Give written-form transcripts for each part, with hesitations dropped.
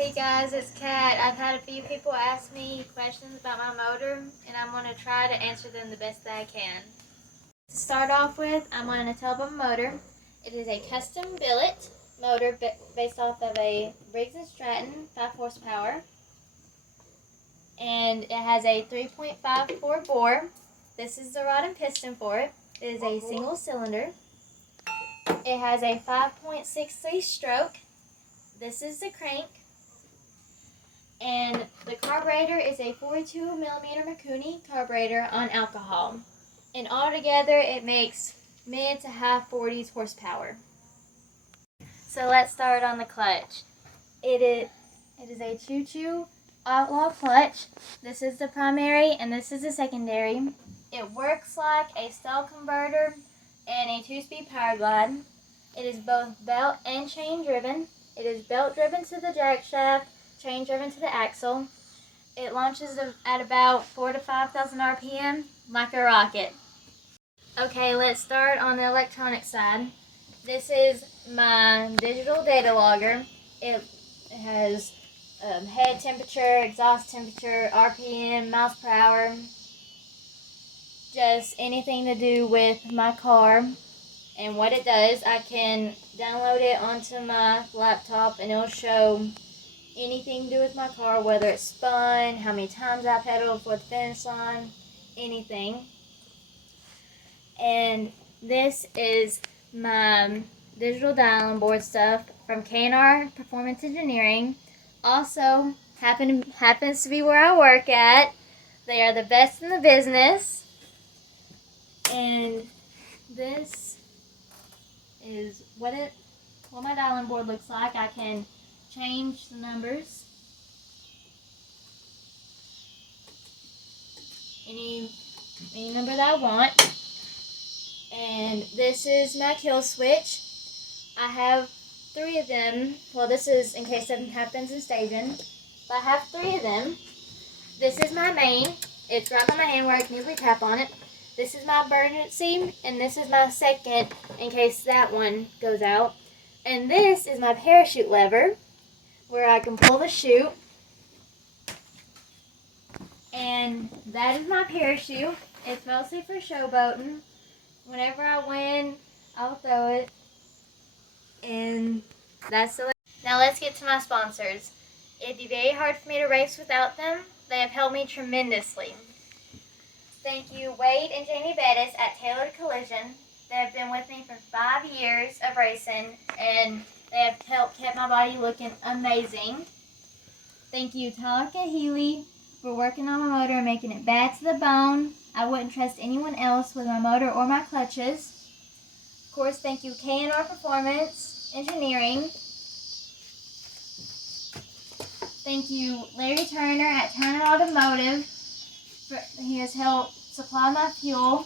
Hey guys, it's Kat. I've had a few people ask me questions about my motor, and I'm going to try to answer them the best that I can. To start off with, I'm on a Telebone motor. It is a custom billet motor based off of a Briggs & Stratton 5 horsepower, and it has a 3.54 bore. This is the rod and piston for it. It is a single cylinder. It has a 5.63 stroke. This is the crank. And the carburetor is a 42mm Mikuni carburetor on alcohol. And altogether it makes mid to high 40s horsepower. So let's start on the clutch. It is a Choo-Choo Outlaw clutch. This is the primary and this is the secondary. It works like a stall converter and a 2-speed power glide. It is both belt and chain driven. It is belt driven to the jack shaft, chain driven to the axle. It launches at about 4,000 to 5,000 RPM like a rocket. Okay, let's start on the electronic side. This is my digital data logger. It has head temperature, exhaust temperature, RPM, miles per hour, just anything to do with my car. And what it does, I can download it onto my laptop and it'll show anything to do with my car, whether it's spun, how many times I pedaled for the finish line, anything. And this is my digital dialing board stuff from K&R Performance Engineering. Also happens to be where I work at. They are the best in the business. And this is what my dialing board looks like. I can change the numbers any number that I want. And this is my kill switch. I have 3 of them. Well, this is in case something happens in staging, but I have 3 of them. This is my main. It's right by my hand where I can easily tap on it. This is my emergency, and this is my second in case that one goes out. And this is my parachute lever where I can pull the chute. And that is my parachute. It's mostly for showboating. Whenever I win, I'll throw it. And that's the way. Now let's get to my sponsors. It'd be very hard for me to race without them. They have helped me tremendously. Thank you, Wade and Jamie Bettis at Tailored Collision. They have been with me for 5 years of racing, and they have helped keep my body looking amazing. Thank you, Tyler Kahili, for working on my motor and making it bad to the bone. I wouldn't trust anyone else with my motor or my clutches. Of course, thank you, K&R Performance Engineering. Thank you, Larry Turner at Turner Automotive. He has helped supply my fuel.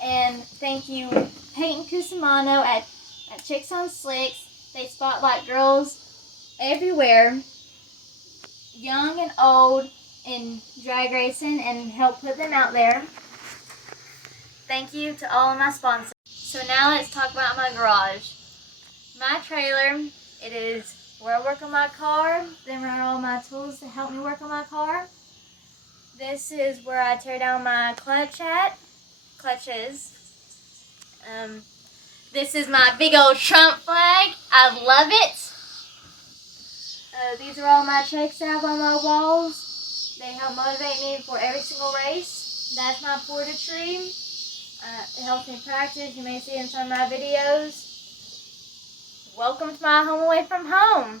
And thank you, Peyton Cusimano at Chicks on Slicks. They spotlight girls everywhere, young and old, in drag racing and help put them out there. Thank you to all of my sponsors. So now let's talk about my garage. My trailer, it is where I work on my car, then where are all my tools to help me work on my car. This is where I tear down my clutches. This is my big old Trump flag. I love it. These are all my checks I have on my walls. They help motivate me for every single race. That's my Porta tree. It helps me practice. You may see it in some of my videos. Welcome to my home away from home.